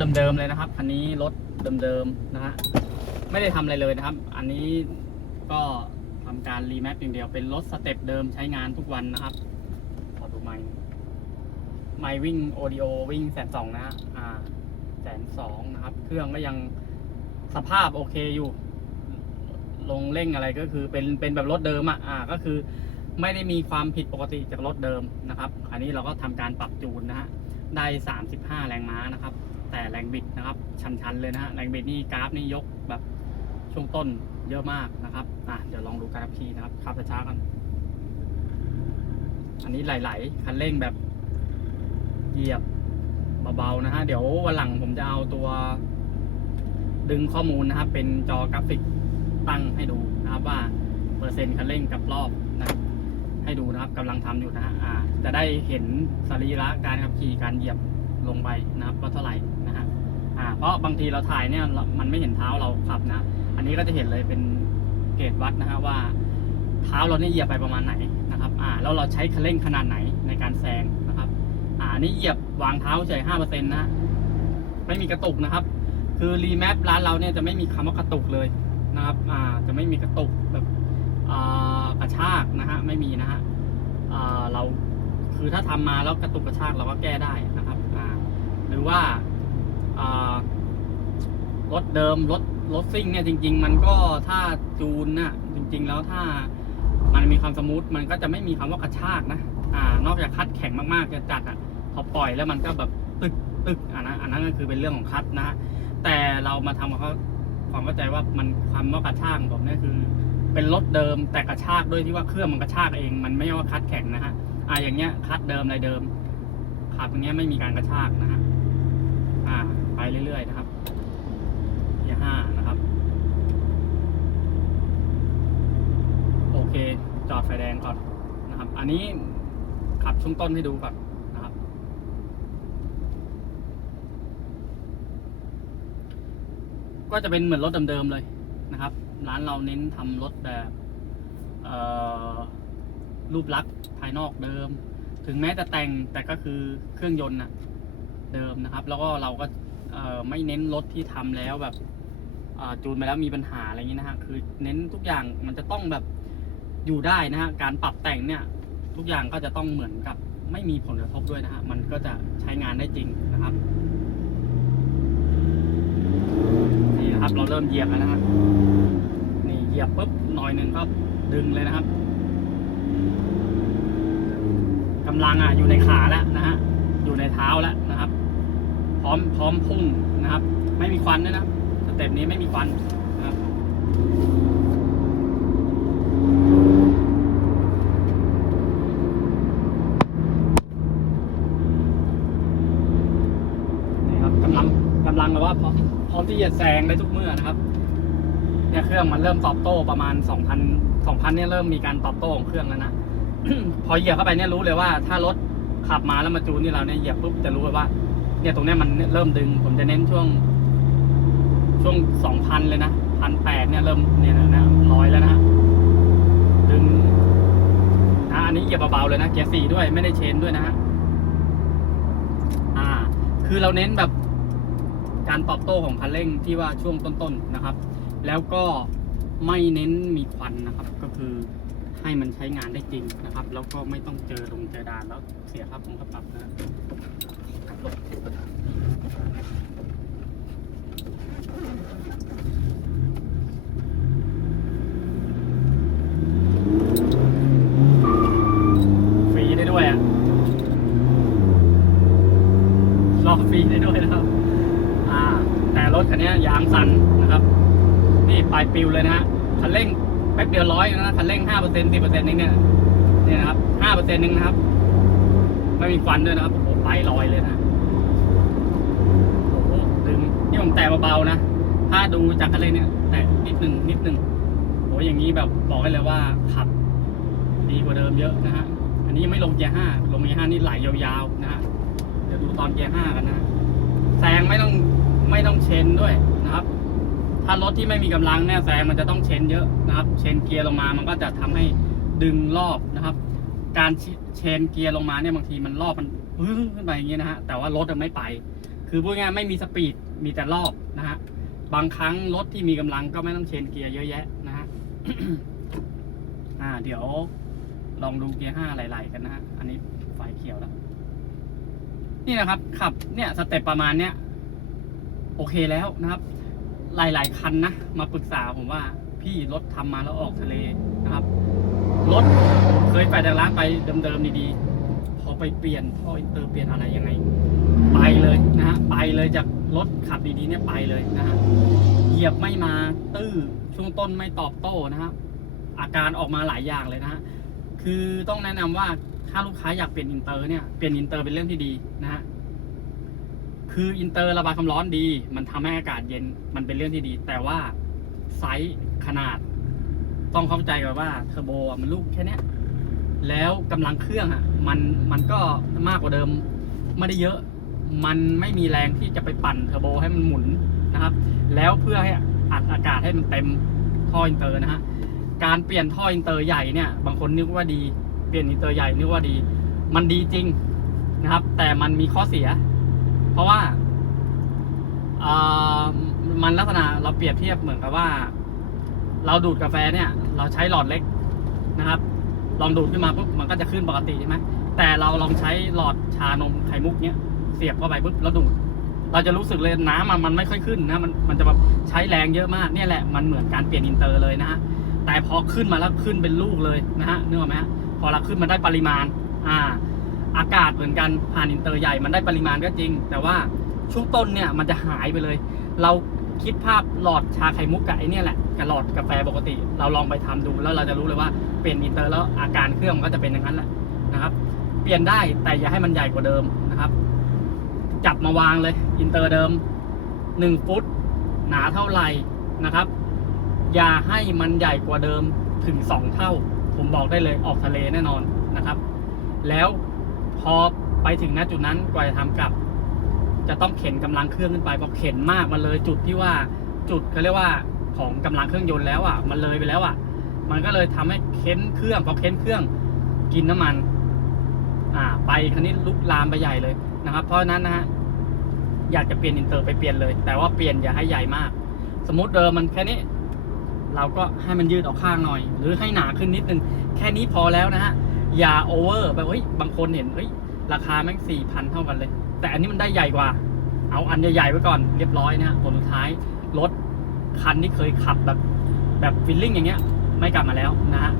เดิมๆเลยนะครับ คันนี้รถเดิมๆนะฮะไม่ได้ทำอะไรเลยนะครับ อันนี้ก็ทำการรีแมปอย่างเดียวเป็นรถสเต็ปเดิมใช้งานทุกวันนะครับขอดูไมค์ไมค์วิ่งโอดีโอวิ่งแสนสองนะฮะอ่าแสนสองนะครับ เครื่องก็ยังสภาพโอเคอยู่ ลงเร่งอะไรก็คือเป็นเป็นแบบรถเดิมอะอ่าก็คือไม่ได้มีความผิดปกติจากรถเดิมนะครับ อันนี้เราก็ทำการปรับจูนนะฮะได้ 35 แรงม้านะครับ แต่แรงบิดนะครับ ชันๆเลยนะฮะแรงบิดนี่กราฟนี่ยกแบบช่วงต้นเยอะมากนะครับอะเดี๋ยวลองดูการขับขี่นะครับขับช้าๆกัน อันนี้ไหลๆคันเร่งแบบเหยียบเบาๆนะฮะเดี๋ยววันหลังผมจะเอาตัว ดึงข้อมูลนะครับ เป็นจอกราฟิกตั้งให้ดูนะครับว่าเปอร์เซ็นต์คันเร่งกับรอบนะบให้ดูนะครับกำลังทำอยู่นะฮะอ่า จะได้เห็นสรีระการขับขี่การเหยียบลงไปนะครับว่าเท่าไหร่นะฮะอ่าเพราะบางทีเราถ่ายเนี่ยมันไม่เห็นเท้าเราขับนะ อันนี้ก็จะเห็นเลยเป็นเกจวัดนะฮะว่า เท้าเราเนี่ยเหยียบไปประมาณไหนนะครับอ่าแล้วเราใช้คันเร่งขนาดไหนในการแซงนะครับอ่านนี้เหยียบวางเท้าเฉยห้าเปอร์เซ็นต์นะฮะไม่มีกระตุกนะครับ คือรีแมปร้านเราเนี่ยจะไม่มีคำว่ากระตุกเลยนะครับอ่าจะไม่มีกระตุกแบบอ่ากระชากนะฮะไม่มีนะฮะอ่าเรา คือถ้าทำมาแล้วกระตุกกระชากเราก็แก้ได้นะครับอ่าหรือว่ารถเดิมรถรถซิ่งเนี่ยจริง ๆ มันก็ถ้าจูนน่ะจริง ๆ แล้วถ้ามันมีความสมูทมันก็จะไม่มีคำว่ากระชากนะอ่านอกจากคัดแข็งมากๆจะจัดอะพอปล่อยแล้วมันก็แบบตึกตึกอันนั้นอันนั้นก็คือเป็นเรื่องของคัดนะแต่เรามาทำเขาความเข้าใจว่ามันความว่ากระชากผมเนี่ยคือ เป็นรถเดิมแต่กระชากด้วยที่ว่าเครื่องมันกระชากเอง มันไม่ใช่ว่าคัดแข็งนะฮะ อ่าอย่างเงี้ยคัดเดิมอะไรเดิม ขับอย่างเงี้ยไม่มีการกระชากนะฮะอ่า ไปเรื่อยๆนะครับเกียร์ห้านะครับ โอเค จอดไฟแดงก่อนนะครับ อันนี้ขับช่วงต้นให้ดูก่อนนะครับ ก็จะเป็นเหมือนรถเดิมๆเลยนะครับ ร้านเราเน้นทำรถแบบ เอ่อ รูปลักษณ์ภายนอกเดิม ถึงแม้จะแต่งแต่ก็คือเครื่องยนต์อะเดิมนะครับ แล้วก็เราก็ไม่เน้นรถที่ทำแล้วแบบจูนไปแล้วมีปัญหาอะไรอย่างนี้นะฮะคือเน้นทุกอย่างมันจะต้องแบบอยู่ได้นะฮะการปรับแต่งเนี่ยทุกอย่างก็จะต้องเหมือนกับไม่มีผลกระทบด้วยนะฮะมันก็จะใช้งานได้จริงนะครับนี่นะครับเราเริ่มเหยียบแล้วนะครับนี่เหยียบปุ๊บหน่อยหนึ่งก็ดึงเลยนะครับ กำลังอะอยู่ในขาแล้วนะฮะอยู่ในเท้าแล้วนะครับ พร้อมพร้อมพุ่งนะครับ ไม่มีควันด้วยนะสเต็ปนี้ไม่มีควันนะครับนี่ครับกำลังกำลังแบบว่าพร้อมพร้อมที่จะแซงได้ทุกเมื่อนะครับเนี่ยเครื่องมันเริ่มตอบโต้ประมาณ 2,000 2,000เนี่ยเริ่มมีการตอบโต้ของเครื่องแล้วนะ พอเหยียบเข้าไปเนี่ยรู้เลยว่า ถ้ารถขับมาแล้วมาจูนที่เราเนี่ยเหยียบปุ๊บจะรู้เลยว่า เนี่ยตรงเนี้ยมันเริ่มดึง ผมจะเน้นช่วง ช่วง2,000เลยนะพันแปดเนี่ยเริ่มเนี่ยนะนะร้อยแล้วนะดึงนะอันนี้เหยียบเบาๆเลยนะเกียร์สี่ด้วยไม่ได้เชนด้วยนะฮะอ่า คือเราเน้นแบบการตอบโต้ของคันเร่งที่ว่าช่วงต้นๆนะครับ แล้วก็ไม่เน้นมีควันนะครับ ก็คือ ให้มันใช้งานได้จริงนะครับ แล้วก็ไม่ต้องเจอลงเจอดานแล้วเสียค่าปงค่าปรับนะฟรีได้ด้วยอะรอฟรีได้ด้วยนะครับ อ่า แต่รถคันนี้ยางสั่นนะครับ นี่ปลายปิวเลยนะฮะคันเร่ง แป๊บเดียวร้อยนะคันเร่งห้าเปอร์เซ็นต์สิบเปอร์เซ็นต์นึงเนี่ยเนี่ยนะครับห้าเปอร์เซ็นต์นึงนะครับ ไม่มีควันด้วยนะครับโอ้ไปลอยเลยนะโอ้โหดึงนี่ผมแตะเบาๆนะ ถ้าดูจากคันเร่งเนี่ย แตะนิดหนึ่งนิดหนึ่งโอ้อย่างนี้แบบบอกได้เลยว่าขับ ดีกว่าเดิมเยอะนะฮะอันนี้ไม่ลงเกียร์ห้าลงเกียร์ห้านี่ไหลยาวๆนะฮะเดี๋ยวดูตอนเกียร์ห้ากันนะแซงไม่ต้องไม่ต้องเชนด้วยนะครับ ถ้ารถที่ไม่มีกำลังเนี่ยแซงมันจะต้องเชนเยอะนะครับ เชนเกียร์ลงมามันก็จะทำให้ดึงรอบนะครับ การเชนเกียร์ลงมาเนี่ยบางทีมันรอบมันพึ่งขึ้นไปอย่างเงี้ยนะฮะแต่ว่ารถอะไม่ไป คือพูดง่ายๆไม่มีสปีดมีแต่รอบนะฮะบางครั้งรถที่มีกำลังก็ไม่ต้องเชนเกียร์เยอะแยะนะฮะอ่า เดี๋ยวลองดูเกียร์ห้าไหลๆกันนะฮะอันนี้ไฟเขียวแล้ว นี่นะครับขับเนี่ยสเต็ปประมาณเนี้ยโอเคแล้วนะครับ หลาย ๆ คันนะ มาปรึกษาผมว่าพี่รถทำมาแล้วออกทะเลนะครับ รถเคยไปจากร้านไปเดิมๆดีๆ พอไปเปลี่ยนท่ออินเตอร์เปลี่ยนอะไรยังไง ไปเลยนะฮะไปเลยจากรถขับดีๆเนี่ยไปเลยนะฮะเหยียบไม่มาตื้อช่วงต้นไม่ตอบโต้นะครับอาการออกมาหลายอย่างเลยนะฮะคือต้องแนะนำว่าถ้าลูกค้าอยากเปลี่ยนอินเตอร์เนี่ยเปลี่ยนอินเตอร์เป็นเรื่องที่ดีนะฮะ คืออินเตอร์ระบายความร้อนดี มันทำให้อากาศเย็นมันเป็นเรื่องที่ดี แต่ว่าไซส์ขนาด ต้องเข้าใจก่อนว่าเทอร์โบมันลูกแค่เนี้ยแล้วกำลังเครื่องอะมันมันก็มากกว่าเดิมไม่ได้เยอะ มันไม่มีแรงที่จะไปปั่นเทอร์โบให้มันหมุนนะครับ แล้วเพื่อให้อัดอากาศให้มันเต็มท่ออินเตอร์นะฮะการเปลี่ยนท่ออินเตอร์ใหญ่เนี่ย บางคนนึกว่าดี เปลี่ยนอินเตอร์ใหญ่นึกว่าดี มันดีจริงนะครับ แต่มันมีข้อเสีย เพราะว่าอ่ามันลักษณะเราเปรียบเทียบเหมือนกับว่า เราดูดกาแฟเนี่ย เราใช้หลอดเล็กนะครับ ลองดูดขึ้นมาปุ๊บมันก็จะขึ้นปกติใช่ไหมแต่เราลองใช้หลอดชานมไข่มุกเนี้ยเสียบเข้าไปปุ๊บแล้วดูด เราจะรู้สึกเลยน้ำมันมันไม่ค่อยขึ้นนะมันมันจะแบบใช้แรงเยอะมากเนี่ยแหละมันเหมือนการเปลี่ยนอินเตอร์เลยนะฮะแต่พอขึ้นมาแล้วขึ้นเป็นลูกเลยนะฮะนึกออกไหมฮะพอเราขึ้นมาได้ปริมาณ อ่า อากาศเหมือนกันผ่านอินเตอร์ใหญ่มันได้ปริมาณก็จริง แต่ว่าช่วงต้นเนี่ยมันจะหายไปเลย เราคิดภาพหลอดชาไข่มุกกับไอเนี่ยแหละกับหลอดกาแฟปกติ เราลองไปทำดูแล้วเราจะรู้เลยว่าเปลี่ยนอินเตอร์แล้วอาการเครื่องมันก็จะเป็นอย่างนั้นแหละนะครับ เปลี่ยนได้แต่อย่าให้มันใหญ่กว่าเดิมนะครับ จับมาวางเลยอินเตอร์เดิมหนึ่งฟุต หนาเท่าไหร่นะครับ อย่าให้มันใหญ่กว่าเดิมถึงสองเท่า ผมบอกได้เลยออกทะเลแน่นอนนะครับ แล้ว พอไปถึงณจุดนั้นกว่าจะทำกลับ จะต้องเข็นกำลังเครื่องขึ้นไปพอเข็นมากมันเลยจุดที่ว่าจุดเขาเรียกว่าของกำลังเครื่องยนต์แล้วอะมันเลยไปแล้วอะ มันก็เลยทำให้เข็นเครื่องพอเข็นเครื่องกินน้ำมัน อ่า ไปคันนี้ลุกลามไปใหญ่เลยนะครับ เพราะนั้นนะฮะอยากจะเปลี่ยนอินเตอร์ไปเปลี่ยนเลย แต่ว่าเปลี่ยนอย่าให้ใหญ่มาก สมมติเดิมมันแค่นี้ เราก็ให้มันยืดออกข้างหน่อย หรือให้หนาขึ้นนิดนึงแค่นี้พอแล้วนะฮะ ย่าโอเวอร์แบบเฮ้ยบางคนเห็นเฮ้ยราคาแม่งสี่พันเท่ากันเลย แต่อันนี้มันได้ใหญ่กว่า เอาอันใหญ่ๆไว้ก่อนเรียบร้อยนะฮะผลสุดท้ายรถคันที่เคยขับแบบแบบฟิลลิ่งอย่างเงี้ย ไม่กลับมาแล้วนะฮะ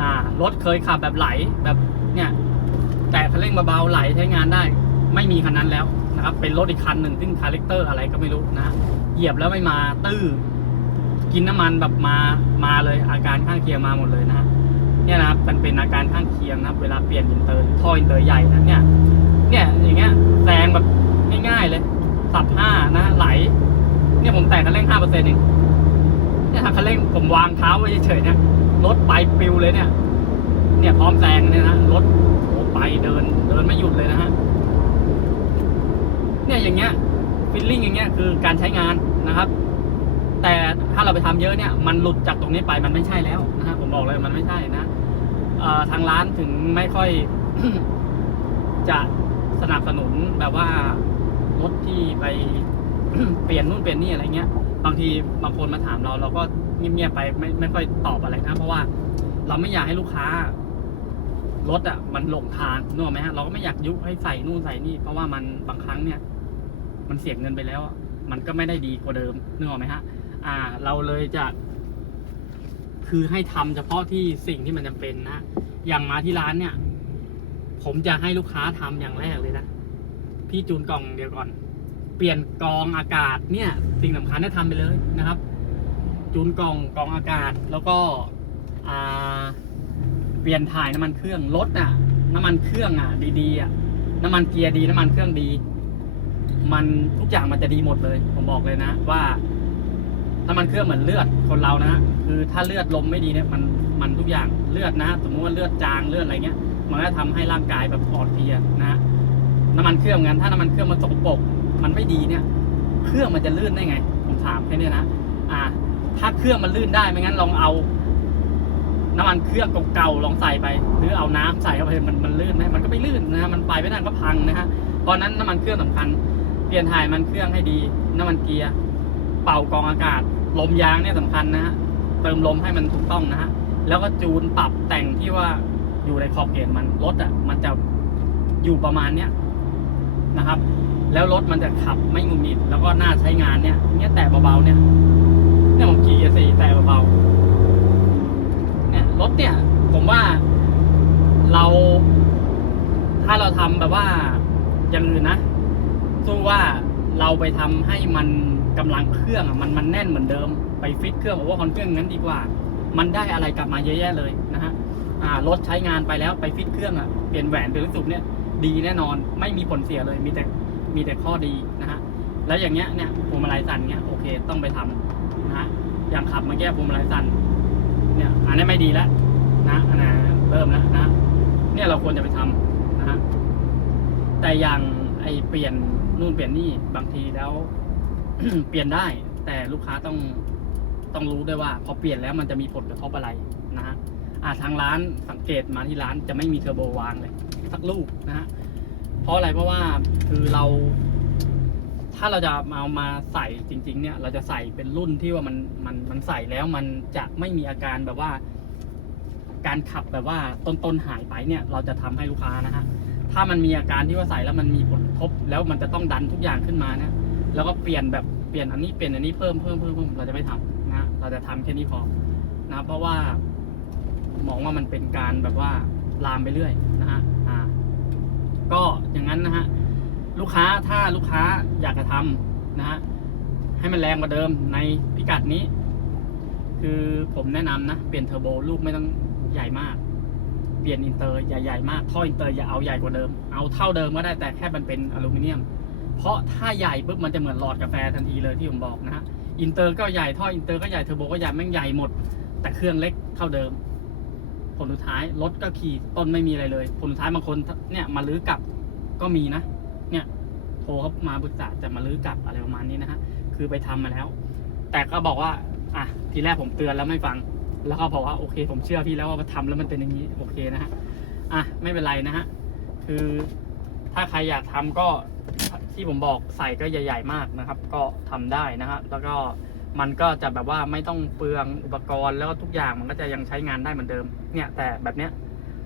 อ่ารถเคยขับแบบไหลแบบเนี่ยแต่คันเร่งเบาๆไหลใช้งานได้ ไม่มีคันนั้นแล้วนะครับเป็นรถอีกคันหนึ่งซึ่งคาแรคเตอร์อะไรก็ไม่รู้นะฮะเหยียบแล้วไม่มาตื้อกินน้ำมันแบบมามาเลยอาการข้างเคียงมาหมดเลยนะฮะ เนี่ยนะครับมันเป็นอาการข้างเคียงนะครับ เวลาเปลี่ยนอินเตอร์ท่ออินเตอร์ใหญ่นะเนี่ยเนี่ยอย่างเงี้ยแซงแบบง่ายๆเลยสับห้านะไหล เนี่ยผมแต่คันเร่งห้าเปอร์เซ็นต์เองเนี่ยถ้าคันเร่งผมวางเท้าไว้เฉยๆเนี่ยรถไปปลิวเลยเนี่ย เนี่ยพร้อมแซงเนี่ยนะรถโอ้ไปเดินเดินไม่หยุดเลยนะฮะเนี่ยอย่างเงี้ยฟิลลิ่งอย่างเงี้ยคือการใช้งานนะครับ แต่ถ้าเราไปทำเยอะเนี่ย มันหลุดจากตรงนี้ไปมันไม่ใช่แล้วนะฮะผมบอกเลยมันไม่ใช่นะ ทางร้านถึงไม่ค่อยจะสนับสนุนแบบว่ารถที่ไปเปลี่ยนนู่นเปลี่ยนนี่อะไรเงี้ย บางทีบางคนมาถามเราเราก็เงียบๆไปไม่ไม่ค่อยตอบอะไรนะ เพราะว่าเราไม่อยากให้ลูกค้ารถอะมันหลงทางนึกออกไหมฮะเราก็ไม่อยากยุให้ใส่นู่นใส่นี่ เพราะว่ามันบางครั้งเนี่ย มันเสียเงินไปแล้ว มันก็ไม่ได้ดีกว่าเดิมนึกออกไหมฮะ อ่า เราเลยจะ คือให้ทำเฉพาะที่สิ่งที่มันจำเป็นนะอย่างมาที่ร้านเนี่ย ผมจะให้ลูกค้าทำอย่างแรกเลยนะพี่จูนกล่องเดียวก่อน เปลี่ยนกองอากาศเนี่ย สิ่งสำคัญให้ทำไปเลยนะครับ จูนกล่องกองอากาศแล้วก็เปลี่ยนถ่ายน้ำมันเครื่องรถอะ น้ำมันเครื่องอะ ดีๆอะน้ำมันเกียร์ดีน้ำมันเครื่องดี มันทุกอย่างมันจะดีหมดเลย ผมบอกเลยนะว่า น้ำมันเครื่องเหมือนเลือดคนเรานะคือถ้าเลือดลมไม่ดีเนี่ยมันมันทุกอย่างเลือดนะ สมมติว่าเลือดจางเลือดอะไรเงี้ย มันก็ทำให้ร่างกายแบบอ่อนเพลียนะน้ำมันเครื่องเหมือนถ้าน้ำมันเครื่องมันสกปรกมันไม่ดีเนี่ย เครื่องมันจะลื่นได้ไง ผมถามแค่นี้นะอ่า ถ้าเครื่องมันลื่นได้ไม่งั้นลองเอาน้ำมันเครื่องเก่าๆลองใส่ไป หรือเอาน้ำใส่เข้าไปมันมันลื่นไหมมันก็ไม่ลื่นนะฮะมันไปไม่ได้ก็พังนะฮะเพราะนั้นน้ำมันเครื่องสำคัญ เปลี่ยนถ่ายมันเครื่องให้ดี น้ำมันเกียร์เป่ากองอากาศ ลมยางเนี่ยสำคัญนะฮะเติมลมให้มันถูกต้องนะฮะแล้วก็จูนปรับแต่งที่ว่าอยู่ในขอบเขตมันรถอะมันจะอยู่ประมาณเนี้ยนะครับ แล้วรถมันจะขับไม่งุดหงิดแล้วก็น่าใช้งานเนี่ยเนี่ยแตะเบาๆเนี่ยเนี่ยผมขี่เกียร์สี่แตะเบาๆเนี่ยรถเนี่ย ผมว่าเรา ถ้าเราทำแบบว่าอย่างอื่นนะสู้ว่า เราไปทำให้มันกำลังเครื่องอะมันมันแน่นเหมือนเดิม ไปฟิตเครื่องโอเวอร์คอนเครื่องงั้นดีกว่า มันได้อะไรกลับมาเยอะแยะเลยนะฮะรถใช้งานไปแล้วไปฟิตเครื่องอะเปลี่ยนแหวนเปลี่ยนลูกสูบเนี่ยดีแน่นอนไม่มีผลเสียเลยมีแต่มีแต่ข้อดีนะฮะแล้วอย่างเงี้ยเนี่ยพวงมาลัยสั่นเงี้ยโอเคต้องไปทำนะฮะอย่างขับเมื่อกี้พวงมาลัยสั่นเนี่ยอันนี้ไม่ดีแล้วนะอันนั้นเริ่มแล้วนะ เนี่ยเราควรจะไปทำนะฮะแต่อย่าง ไอเปลี่ยนนู่นเปลี่ยนนี่บางทีแล้ว เปลี่ยนได้ แต่ลูกค้าต้องต้องรู้ด้วยว่า พอเปลี่ยนแล้วมันจะมีผลกระทบอะไรนะฮะอาทางร้านสังเกตมาที่ร้านจะไม่มีเทอร์โบวางเลยสักลูกนะฮะเพราะอะไรเพราะว่าคือเรา ถ้าเราจะเอามาใส่จริง ๆ เนี่ย เราจะใส่เป็นรุ่นที่ว่ามันมันมันใส่แล้วมันจะไม่มีอาการแบบว่า การขับแบบว่าต้นต้นๆหายไปเนี่ย เราจะทำให้ลูกค้านะฮะ ถ้ามันมีอาการที่ว่าใส่แล้วมันมีผลกระทบ แล้วมันจะต้องดันทุกอย่างขึ้นมานะแล้วก็เปลี่ยนแบบเปลี่ยนอันนี้เปลี่ยนอันนี้เพิ่มเพิ่มเพิ่มเพิ่มเราจะไม่ทำนะเราจะทำแค่นี้พอนะเพราะว่ามองว่ามันเป็นการแบบว่าลามไปเรื่อยนะฮะอ่าก็อย่างนั้นนะฮะลูกค้าถ้าลูกค้าอยากจะทำนะฮะให้มันแรงกว่าเดิมในพิกัดนี้ คือผมแนะนำนะ เปลี่ยนเทอร์โบลูกไม่ต้องใหญ่มาก เปลี่ยนอินเตอร์ใหญ่ๆมากท่ออินเตอร์อย่าเอาใหญ่กว่าเดิม เอาเท่าเดิมก็ได้แต่แค่มันเป็นอลูมิเนียม เพราะถ้าใหญ่ปุ๊บมันจะเหมือนหลอดกาแฟทันทีเลยที่ผมบอกนะฮะอินเตอร์ก็ใหญ่ท่ออินเตอร์ก็ใหญ่เทอร์โบก็ใหญ่แม่งใหญ่หมด แต่เครื่องเล็กเท่าเดิม ผลสุดท้ายรถก็ขี่ต้นไม่มีอะไรเลย ผลสุดท้ายบางคนเนี่ยมาลื้อกลับก็มีนะ เนี่ยโทรเขามาปรึกษาจะมาลื้อกลับอะไรประมาณนี้นะฮะคือไปทำมาแล้ว แต่ก็บอกว่าอะทีแรกผมเตือนแล้วไม่ฟัง แล้วก็บอกว่าโอเค ผมเชื่อพี่แล้วว่าทำแล้วมันเป็นอย่างนี้โอเคนะฮะอะไม่เป็นไรนะฮะคือถ้าใครอยากทำก็ที่ผมบอกใส่ก็ใหญ่ ๆ มากนะครับ ก็ทำได้นะฮะแล้วก็มันก็จะแบบว่าไม่ต้องเปลืองอุปกรณ์แล้วก็ทุกอย่างมันก็จะยังใช้งานได้เหมือนเดิม เนี่ยแต่แบบเนี้ย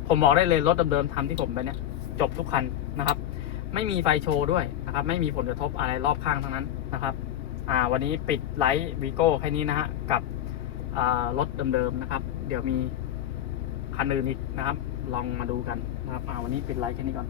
ผมบอกได้เลยรถเดิมๆทำที่ผมไปเนี่ยจบทุกคันนะครับ ไม่มีไฟโชว์ด้วยนะครับ ไม่มีผลกระทบอะไรรอบข้างทั้งนั้นนะครับ อ่า วันนี้ปิดไลท์วีโก้แค่นี้นะฮะกับ รถเดิมๆนะครับ เดี๋ยวมีคันอื่นอีกนะครับ ลองมาดูกันนะครับอ่าวันนี้ปิดไลค์แค่นี้ก่อน